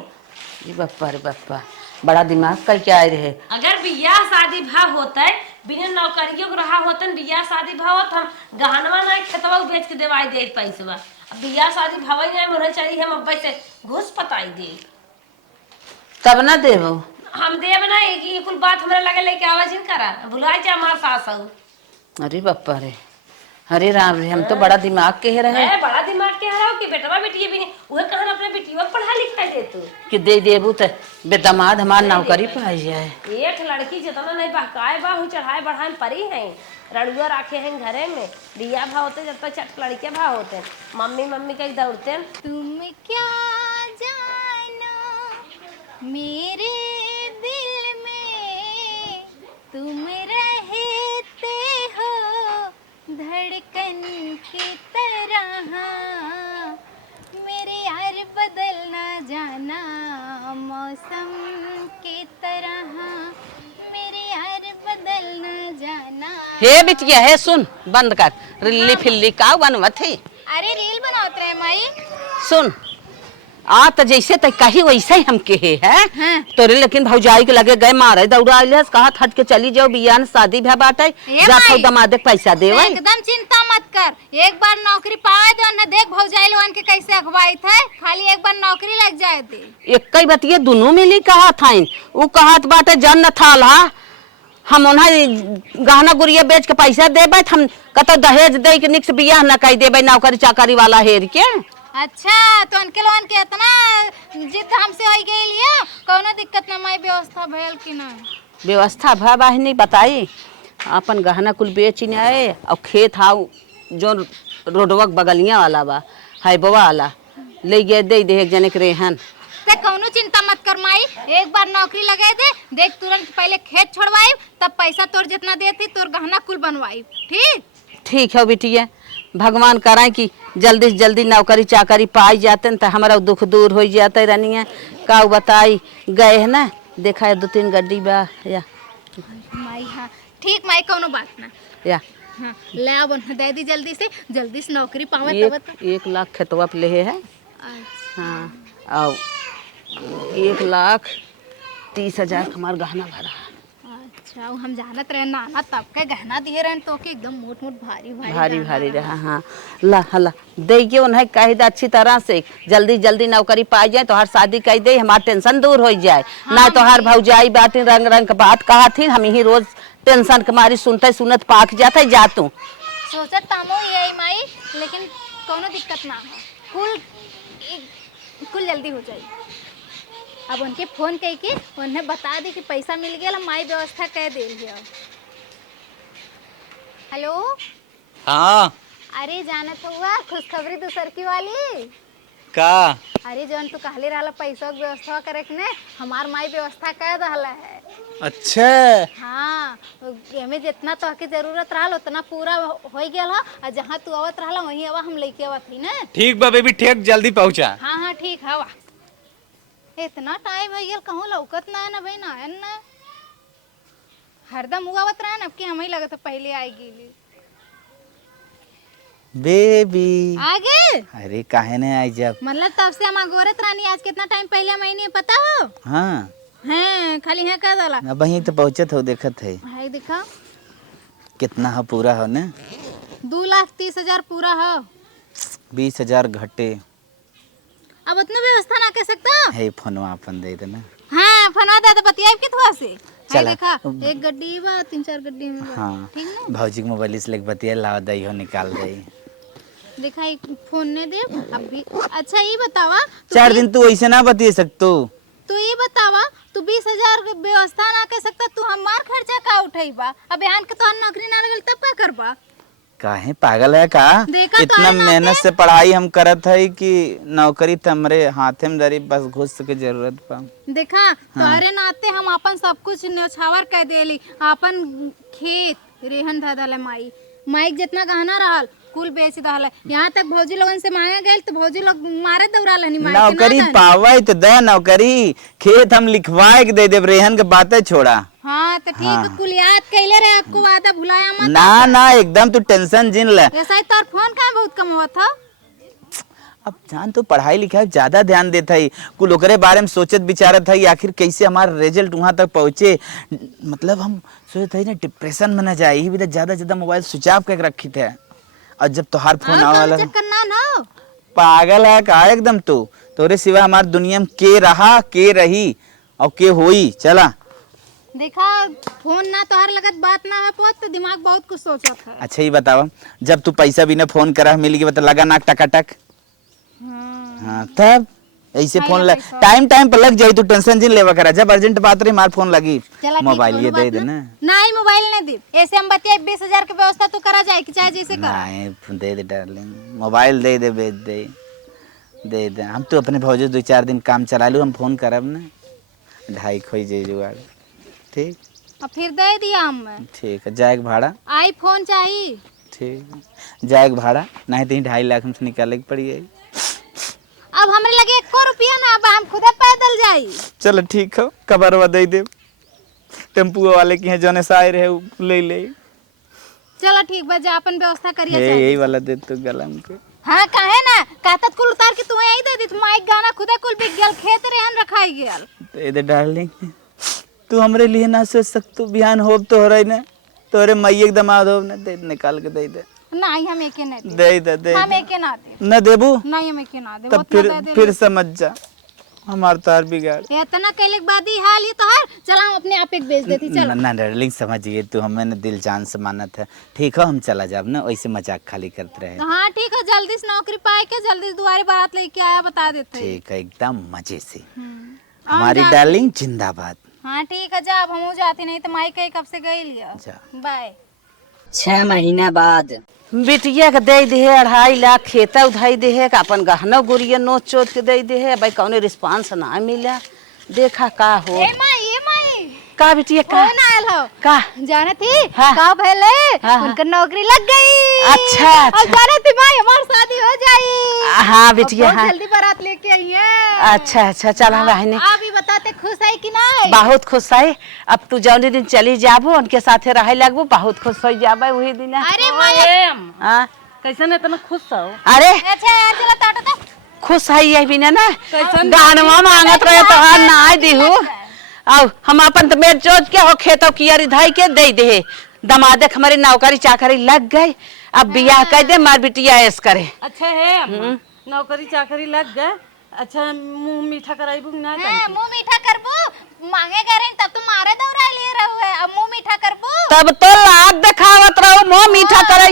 बप्पा रे बप्पा बड़ा दिमाग करके आए रहे। अगर बियाह शादी भाव होता है बिना नौकरियों को रहा होता बियाह शादी भाव होता हम गहनवा नहीं खेतवा बेच के देवाई दे पैसा। अब बियाह शादी भाव ही नहीं होना चाहिए, हम अब से घुस पताई दे तब न देबो। हम देव ना एक कुल बात हमरा लगे लेके आवाज करा भुलाए जा हमारा सास हो। अरे बप्पा रे, अरे राम रे, हम तो बड़ा दिमाग के रहे। बड़ा दिमाग के हराओ कि बेटवा बेटी भी नहीं उहे कहन अपने बेटियों को पढ़ा लिखा दे तू कि दे देबू तो बेदमाद हमार नौकरी पाई जाए। एक लड़की जितना नहीं बहकाए बाहू चढ़ाए बढ़ाए परी है, रड़ुआ रखे हैं घरे में बिया भाव होते जब तक चट लड़के भाव होते मम्मी मम्मी कहीं दौड़ते। तुम क्या जानो मेरे दिल में, तुम रहते हो धड़कन की तरह, मेरे यार बदल ना जाना मौसम की तरह, मेरे यार बदल ना जाना। हे बिटिया हे सुन बंद कर रिल्ली फिल्ली का बनवत है। अरे रील बनावत रहे माई। सुन आ तो जैसे तय कही वैसे ही हम कहे है हाँ। तोरे लेकिन भौजाई के लगे गए मारे दौड़ा लिहस कहा हट के चली जाओ बियान शादी भा बाटे ए जा माई। दमादे के पैसा देवे। एकदम चिंता मत कर, एक बार नौकरी पाए दो न, देख भौजाई लोगन के कैसे अगवाई थे, खाली एक बार नौकरी लग जाए दे। एक कई बतिये दोनों मिली कहा थाइन उ कहत बाटे जन न थाला हम उन्हें गहना गुड़िया बेच के पैसा देबे हम कतो दहेज दे के निक्स बियाह न कई देबे नौकरी चाकरी वाला हेर के। अच्छा तो उनके लोगन के इतना जिद हमसे हो गई लिया, कोनो दिक्कत न माई, व्यवस्था भयल कि ना? व्यवस्था भा बाहिनी बताई अपन गहना कुल बेच न आए और खेत हाउ जो रोडवा के बगलिया वाला बा हाईबवा वाला ले गए दे दे एक जने के रेहन। ते कोनो चिंता मत कर माई, एक बार नौकरी लगा दे, देख तुरंत पहले खेत छोड़वाई तब पैसा तोर जितना देती तोर गहना कुल बनवाई। ठीक ठीक है बिटिया, भगवान कराए कि जल्दी से जल्दी नौकरी चाकरी पाई जाते न तो हमारा दुख दूर हो जाते रनिया का बताई गए है ना देखा है 2-3 गड्डी बा या माई। हाँ ठीक माई, कोनो बात ना। या हाँ ले अब दे दी जल्दी से नौकरी पावे तब तो। 1 लाख खेतवा पे ले है। अच्छा। हाँ और 1,30,000 हमार गहना भरा। अच्छा वो हम जानत रहे नाना तब के गहना दिए रहे तो के एकदम मोट भारी भारी भारी रहा। हाँ ला हला दे के उन्हें कह दे अच्छी तरह से जल्दी जल्दी नौकरी पाई जाए तो हर शादी कह दे हमार टेंशन दूर हो जाए। हाँ, ना तो हर भौजाई बातें रंग रंग के बात कहा थी हम ही रोज टेंशन के मारी सुनते सुनत पाक जाते जातू। सोचत तामो यही माई, लेकिन कोनो दिक्कत ना हो, कुल जल्दी हो जाए। अब उनके फोन कह के उन्हें बता दी कि पैसा मिल गया, माई व्यवस्था कह दे लिया। हेलो हाँ अरे जाना तो हुआ खुशखबरी दूसर की वाली का? अरे जौन तू कहले रहला पैसा के व्यवस्था करे के ने, हमार माई व्यवस्था कर दहला है। अच्छा हाँ एमे जितना तोहके जरूरत रहल उतना पूरा हो गया हो, और जहाँ तू आवत रहला वहीं आवा हम लेके आवत ही ना। ठीक बा बेबी, ठीक जल्दी पहुँचा। हाँ हाँ ठीक है। वाह इतना टाइम हो गया कहूँ लौकत ना है ना भाई ना है ना, हरदम उगावत रहा ना, अब की हमें लगता पहले आई गेली। बेबी आगे अरे काहे ने आई जब मतलब तब से हम अगोरत रानी, आज कितना टाइम पहले हमें नहीं पता हो। हाँ हैं खाली है कह दला। अब वहीं तो पहुँचत हो देखत है हाय दिखा कितना हो पूरा हो ना। 2,30,000 पूरा हो। 20,000 घटे अब उतना व्यवस्था ना कर सकता है फोनवा अपन दे देना। हाँ फना दे तो बतियाई के थुआ से। हाय चला। देखा एक गड्डी बा 3-4 गड्डी में बा। हाँ ठीक ना भौजी के मोबाइल से लेके बतिया लावा दई हो निकाल दई। देखा एक फोन ने दे अभी। अच्छा ये बतावा 4 दिन तू ऐसे ना बतिए सकतो। तू ये बतावा तू 20,000 के व्यवस्था ना कर सकता, तू हमार खर्चा का उठाई बा, अब यहाँ के तो नौकरी ना लगल तब का करबा? काहे पागल है का? देखा तो इतना है ना मेहनत से पढ़ाई हम करत है कि नौकरी तो हमरे हाथे में दरी बस घुस के जरूरत पा। देखा तोहरे नाते हम अपन सब कुछ न्योछावर कर देली, अपन खेत रेहन धदल माई माइक जितना गहना रहल कुल बेच दहल। यहाँ तक भौजी लोगन से मांगा गए तो भौजी लोग मारे दौड़ाल हनी माई के नौकरी ना दहनी। पावे तो दे नौकरी, खेत हम लिखवाए के दे देब, रेहन के बातें छोड़ा। हाँ तो ठीक है, कुल याद कैले रहे, आपको वादा भुलाया मत। ना ना एकदम तू टेंशन जिन ले। ऐसा ही तोर फोन का बहुत कम हुआ था। अब जान तो पढ़ाई लिखाई ज्यादा ध्यान देता है, कुल ओकरे बारे में सोचत विचारत है आखिर कैसे हमारा रिजल्ट वहां तक पहुंचे। मतलब हम सोचते है ना डिप्रेशन में न जाए, यही भी ज्यादा ज्यादा मोबाइल स्विच ऑफ करके रखी थे। और जब तोहार फोन आवे वाला चक्कर ना ना पागल है का एकदम तू, तोरे सिवा हमार दुनिया में के रहा के रही और के होई। चला देखा फोन ना तोहर लगत बात ना है पोत, तो दिमाग बहुत कुछ सोचत है। अच्छा ही बतावा, जब तू पैसा बिना फोन करा मिल गया तो लगा नाक टकाटक। हाँ तब ऐसे फोन लग टाइम टाइम पर लग जाई, तू टेंशन जिन लेवा करा। जब अर्जेंट बात रही मार फोन लगी मोबाइल ये दे देना। नहीं मोबाइल नहीं दी, ऐसे हम बतिया 20,000 की व्यवस्था तू करा जाए कि चाहे जैसे करा। नहीं दे दे डार्लिंग, मोबाइल दे दे बेच दे दे। हम तो अपने भौजी 2-4 दिन काम चला लू, हम फोन करब ना 2.5 खोई जे जुगाड़। ठीक अब फिर दे दिया हम। ठीक है, जाए भाड़ा आईफोन चाहिए ठीक जाएगा भाड़ा नहीं तो 2.5 लाख हमसे निकाले के पड़ी है। अब हमरे लगे 1 रुपया ना, अब हम खुदे पैदल जाई। चलो ठीक हो, कबरवा दे दे टेम्पू वाले की है जौने से आए रहे उ ले ले। चलो ठीक बा, जा अपन व्यवस्था करिए। यही वाला दे तो गला हमके। हाँ काहे ना, कहत कुल उतार के तू यही दे दी, माइक गाना खुदे कुल बिक गेल, खेत रेहन रखाई गेल। दे दे डार्लिंग, तू हमरे लिए ना सोच सकतू, बिहान होब तो हो रही ना, तोरे मैये के दमाद हो ना, दे निकाल के दे दे। नहीं हम एके नहीं दे हम एके ना दे। न देबू नहीं हम एके ना दे। तब फिर समझ जा हमार तार बिगाड़। इतना कहले के बाद ही हाल ही तो हर, चल हम अपने आप एक बेच देती। चल ना डार्लिंग समझिए, तू हमें न दिल जान से मानत है। ठीक है हम चला जाब ना, वैसे मजाक खाली करते रहे। हाँ ठीक है, जल्दी से नौकरी पाए के जल्दी से दुआरे बारात लेके आया, बता देते। ठीक है एकदम मजे से। हमारी डार्लिंग जिंदाबाद। हाँ ठीक है, जा अब हम जाती, नहीं तो माई कहीं कब से गई लिया। बाय। 6 महीना बाद बिटिया के दे दे 2.5 लाख, खेता उधाई दे है, अपन गहना गुड़िया नोच चोच के दे दे है। भाई कौन रिस्पांस ना मिला, देखा का हो। ए माई का बिटिया का कौन आयल हो? का जाने थी हाँ। का भले हाँ। उनका नौकरी लग गई। अच्छा, अच्छा। अब जाने थी माई हमारी शादी हो जाई। हाँ बिटिया, अब बहुत हाँ जल्दी बारात लेके आई है। अच्छा अच्छा, चल हम रहने। आप ही बताते खुश है कि नहीं? बहुत खुश है। अब तू जौनी दिन चली जाबू उनके साथे रहे लगबू, बहुत खुश हो जाबे वही दिन। अरे माई हाँ कैसे इतना खुश हो? अरे अच्छा यार चला टाटा तो खुश है यही बिना ना, गानवा मांगत रहे तो हार ना आए दीहू। अब हम अपन तो मेर चोच के हो खेतों की यारी धाई के दे दे, दमादे हमारी नौकरी चाकरी लग गई, अब बियाह कर दे मार बिटिया ऐस करे। अच्छा है नौकरी चाकरी लग गए। अच्छा मुंह मीठा कराइबू ना? मुंह मीठा करबू, मांगे करें तब तो मारे दौरा लिए रहुए, अब मुंह मीठा करबू। तब तो लाख दिखावत रहो, मुंह मीठा करे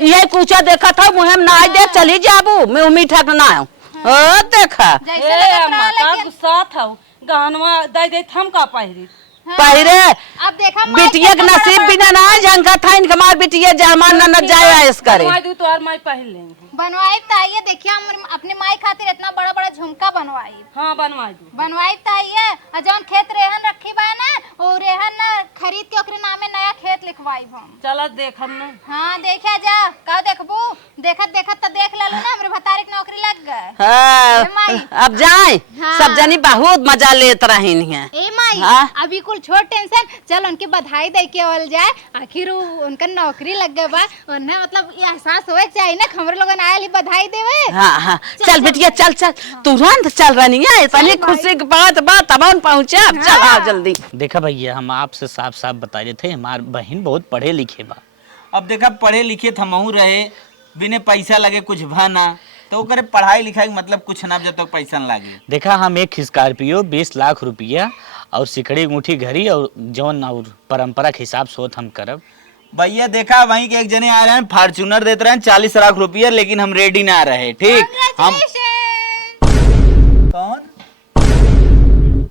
यही पूछा देखा था मुँह में ना दे चली जाबू, मुंह मीठा तो ना ओ देखा का गुस्सा था गहनवा दे दे थम का पहिरी पहिरे। अब देखा बिटिया के नसीब बिना ना झंका था, इनके मार बिटिया जहमान न जाए ऐस करे। तो और माई पहन लेंगे। बनवाई ताइए, देखिए हम अपने माई खातिर इतना बड़ा बड़ा झुमका बनवाई। हाँ बनवा दू। बनवाई ताइए, और जौन खेत रेहन रखी बा ना, वो रेहन ना खरीद के ओकरे नामे नया खेत लिखवाई हम। चला देखम ना। हाँ देखा जा, का देखबू, देखत देखत तो देख लेलो ना, हमरे भतारी के नौकरी लग गए। हाँ अब जाए हाँ। सब जनी बहुत मजा लेत रही है। ए माई हाँ? अभी कुल छोड़ टेंशन, चल उनकी बधाई दे के आवल जाए, आखिर उनका नौकरी लग गए बा, उन्हें मतलब ये एहसास होए चाहिए ना, हमरे लोगन आयल ही बधाई देवे। हाँ हाँ चल बिटिया चल चल, तुरंत चल रही है, इतनी खुशी की बात तब पहुँचे। अब चल आओ जल्दी। देखा भैया हम आपसे साफ साफ बता रहे थे, हमार बहन बहुत पढ़े लिखे बा। अब देखा पढ़े लिखे थमहू रहे, बिने पैसा लगे कुछ भना, तो करे पढ़ाई लिखाई मतलब कुछ ना जब तक पैसा न लागे। देखा हम एक स्कॉर्पियो 20 लाख रुपया और सिकड़ी अंगूठी घड़ी और जौन और परंपरा के हिसाब से हम करब। भैया देखा वहीं के एक जने आ रहे हैं, फॉर्च्यूनर देते रहे 40 लाख रुपया, लेकिन हम रेडी ना रहे। ठीक हम कौन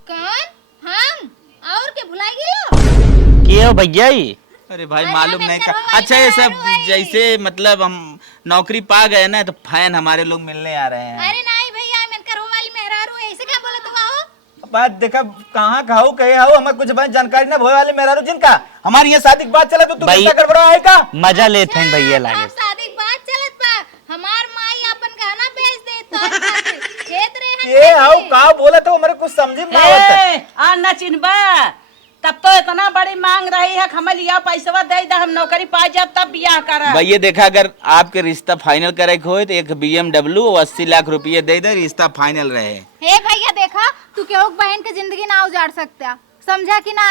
कौन हम और के भुलाई गेलो? के हो भैया ये? अरे भाई मालूम नहीं का। अच्छा ये सब जैसे मतलब हम नौकरी पा गए ना, तो फैन हमारे लोग मिलने आ रहे हैं। अरे नहीं भैया मैं करो वाली मेहरारू, ऐसे क्या बोलत हो? बात देखा कहाँ खाओ कहे हो, हमें कुछ जानकारी ना भोए वाले मेहरारू जिनका हमारी यहाँ शादी की बात चला तो तू भाई- कितना गड़बड़ा है का? मजा लेते हैं भैया लागे। आप शादी के बाद चलत बा, हमार माई अपन गहना बेच दे तो खेत रहे ये आओ का बोला तो हमारे कुछ समझ में ना आता। आ न चिन्हबा, तब तो इतना बड़ी मांग रही है, हमें लिया पैसा दे दे, हम नौकरी पा जाब तब बियाह कर। भैया देखा अगर आपके रिश्ता फाइनल करे के हो तो एक BMW 80 लाख रुपये दे दे, रिश्ता फाइनल रहे। हे भैया देखा, तू केहू के बहन की जिंदगी ना उजाड़ सकता, समझा कि ना?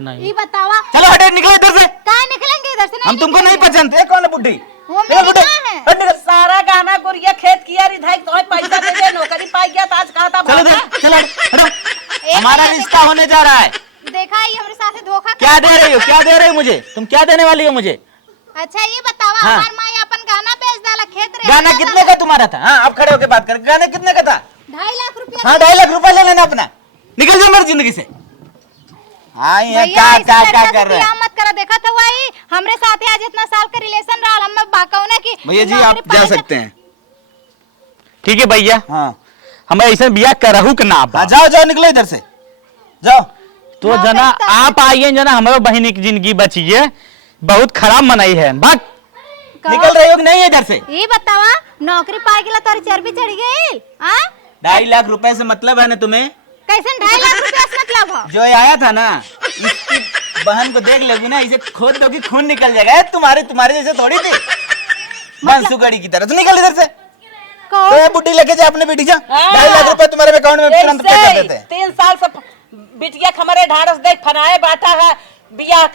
नहीं। ये बतावा। चलो हटे निकलो इधर से, कहाँ निकलेंगे इधर से? हम तुमको नहीं पसंद। ये कौन है बुड्ढी? वो मेरी बुड्ढी माँ है। हट निकल। सारा गाना गुड़िया खेत किया रिधाई तो पैसा दे दे, नौकरी पाई गया तो आज कहा था चलो भागा। इधर, चलो हटो। एक हमारा मिनट रिश्ता होने जा रहा है। देखा ये हमारे साथ धोखा कर- क्या दे रही हो, क्या दे रही हो मुझे? तुम क्या देने वाली हो मुझे? अच्छा ये बतावा, हाँ। हमार माई अपन गहना बेच डाला, खेत रहे गाना कितने का तुम्हारा था? हाँ आप खड़े होके बात कर, गाना कितने का था? 2.5 लाख रुपया। हाँ 2.5 लाख रुपए ले लेना अपना, निकल जाओ मेरी जिंदगी से। हाँ ये भैया, क्या ऐसे क्या लड़का क्या से कर रहे हैं? बियाह मत करा, देखा था वही हमरे साथ आज इतना साल का रिलेशन रहा, हम बाकौने की भैया जी नौकरी आप जा पाए सकते हैं। ठीक है भैया, हाँ हमें ऐसा बियाह करहू के ना हाँ बा। जाओ जाओ निकलो इधर से जाओ। तो जना आप आइए, जना हमारे बहन की जिंदगी बची है, बहुत खराब मनाई है। बात निकल रही हो कि नहीं इधर से? ये बतावा नौकरी पाए गेला तोरी चर्बी चढ़ गई? हाँ 2.5 लाख रुपए से मतलब है ना तुम्हें? कैसे 2.5 लाख रुपया से मतलब हो? जो आया था ना, इसकी बहन को देख लोगी ना, इसे खोद दोगी खून निकल जाएगा। तुम्हारे जैसे थोड़ी थी बंसुकड़ी की तरह। तो निकल इधर से। तो ये बुड्ढी लेके जा अपने बेटी जा। 2.5 लाख रुपए तुम्हारे अकाउंट में तुरंत पे कर देते हैं। 3 साल से बिटिया हमारे ढाढ़स देख फनाए बाटा है, बियाह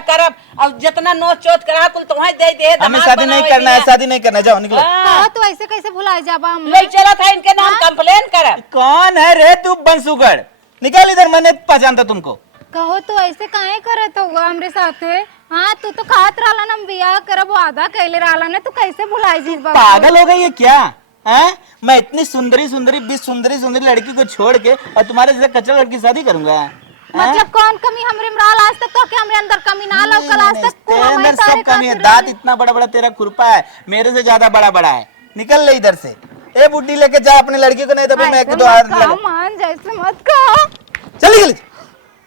करब और जितना नोच चोट करा कुल तुम्हें दे दे। हमें शादी नहीं करना है, शादी नहीं करना। जाओ निकलो। कहो तो ऐसे कैसे भुला जाबा हम? ले चला था इनके नाम कंप्लेन करब। कौन है रे तू बंसुकड़? निकल इधर, मैंने पहचानता तुमको। कहो तो ऐसे काहे करत हो हमरे साथे? हाँ तू तो खात रहला ना हम बियाह करब वादा कैले रहला ना, तू कैसे भुलाई जी बाबा? पागल हो गई है क्या? हैं? मैं इतनी सुंदरी सुंदरी लड़की को छोड़ के और तुम्हारे जैसे कचरा लड़की शादी करूंगा? मतलब कौन कमी हमरे में रहल आज तक? तो के हमरे अंदर कमी ना लौकल आज तक? तेरे अंदर सब कमी है। दांत इतना बड़ा बड़ा तेरा खुरपा है, मेरे से ज्यादा बड़ा बड़ा है। निकल ले इधर से। ए बुड्ढी लेके जा अपनी लड़की को, नहीं तो फिर मैं 1-2 हाथ लगा। मान जैसे मत कहो। चल निकल।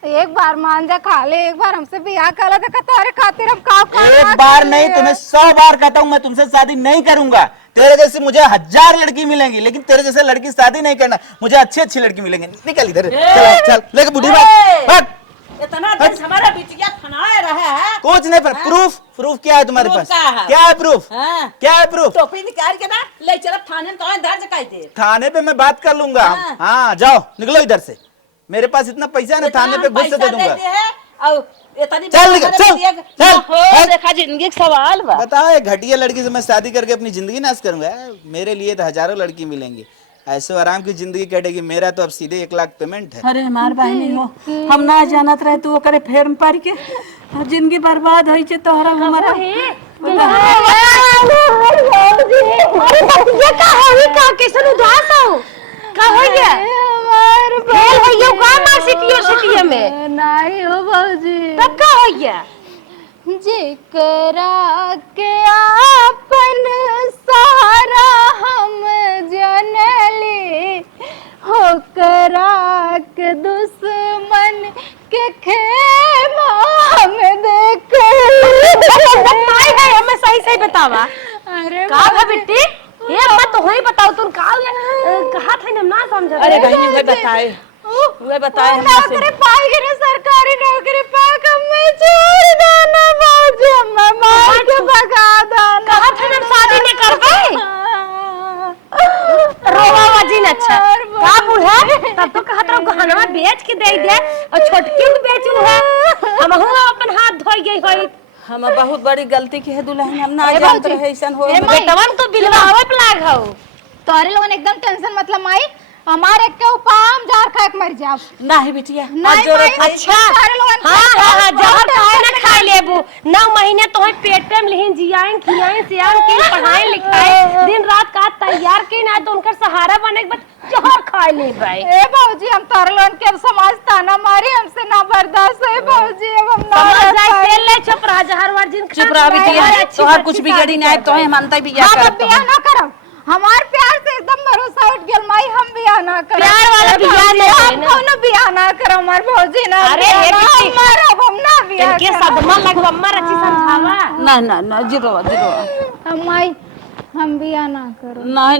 एक बार मान जा खा ले, एक बार हमसे बियाह करा देखा तारे खातिर हम का एक बार नहीं, तुम्हें 100 बार कहता हूँ मैं तुमसे शादी नहीं करूंगा। तेरे जैसे मुझे 1000 लड़की मिलेंगी, लेकिन तेरे जैसे लड़की शादी नहीं करना। मुझे अच्छी लड़की मिलेंगी। निकल इधर। चल लेके बुढ़ी भाग। इतना दिन हमारा बिटिया फनाए रहा है। कुछ नहीं पर प्रूफ क्या है तुम्हारे पास? क्या है प्रूफ? क्या है प्रूफ? टोपी निकाल के ना ले चल थाने में, तो दर्ज कर दे। थाने पे मैं बात कर लूंगा। हाँ जाओ निकलो इधर से। मेरे पास इतना पैसा है ना, थाने पे घुस दे दूंगा। चल निकल, चल। देखा जिंदगी का सवाल बा। बताओ एक घटिया लड़की से मैं शादी करके अपनी जिंदगी नाश करूंगा? मेरे लिए तो हजारों लड़की मिलेंगी, ऐसे आराम की जिंदगी कटेगी। मेरा तो अब सीधे 1 लाख पेमेंट है। अरे हमार बहनी हो, हम ना जानत रहे तू ओकरे फेर में पड़ के जिंदगी बर्बाद होई छे तोहरा हमारा। ये का होई का कैसन उदास हो? का हो गया? फेल हो गया का मार में? नहीं हो बाबूजी। तब का हो गया? जेकरा के आपन सहारा हम जनली, होकरा के दुश्मन के खेमा हम देख। हमें सही बतावा। अरे का भा बेटी? ये मत तो होई बताओ तुम का कहा था ना, ना समझ। अरे बहनी वे बताए नौकरी पाएगी ना, सरकारी नौकरी पाकर मैं छोड़ देना बाबूजी, मैं मार के भगा देना। कहा था ना शादी नहीं करबे? रोवा वजीन अच्छा का बूढ़ा तब तो कहत रहो गहनवा बेच के दे दे और छोटकी को बेचू है। हम अपन हाथ धोई गई होई। हम बहुत बड़ी गलती की है दुल्हन, हम ना जानत रहे ऐसन हो। बेटवन तो बिलवावे प्लाग हो। तोरे लोगन एकदम टेंशन मतलब माई, हमारे के उपाम जार खा के मर जाओ। नहीं बिटिया नहीं अच्छा हाँ जहर काहे ना खा लेबू। 9 महीने तो पेट में लिहिन जियाइन खियाइन सियान के पढ़ाई लिखाई दिन रात का तैयार के ना तो उनका सहारा बने के बाद जहर खा ले भाई। ए बाबूजी हम तोरे लोगन के अब समाज ताना मारी, हमसे ना बर्दाश्त है बाबूजी। अब हम ना जाए तेल ले चुप रहा जहर वार जिन चुप रहा बिटिया, तोहर कुछ बिगड़ी नहीं है तो हम मानता बियाह हम करब। बियाह ना करब। हमार प्यार से एकदम भरोसा उठ गेल माई, हम बियाह ना करब। प्यार वाला बियाह नहीं हम कोनो बियाह ना करब। हमार भौजी ना अरे बियाह ये ना बिट्टी। करब, हम ना बियाह के सदमा लगवा अम्मा अच्छी समझावा। ना जीरो हम माई हम बियाह ना करब। नहीं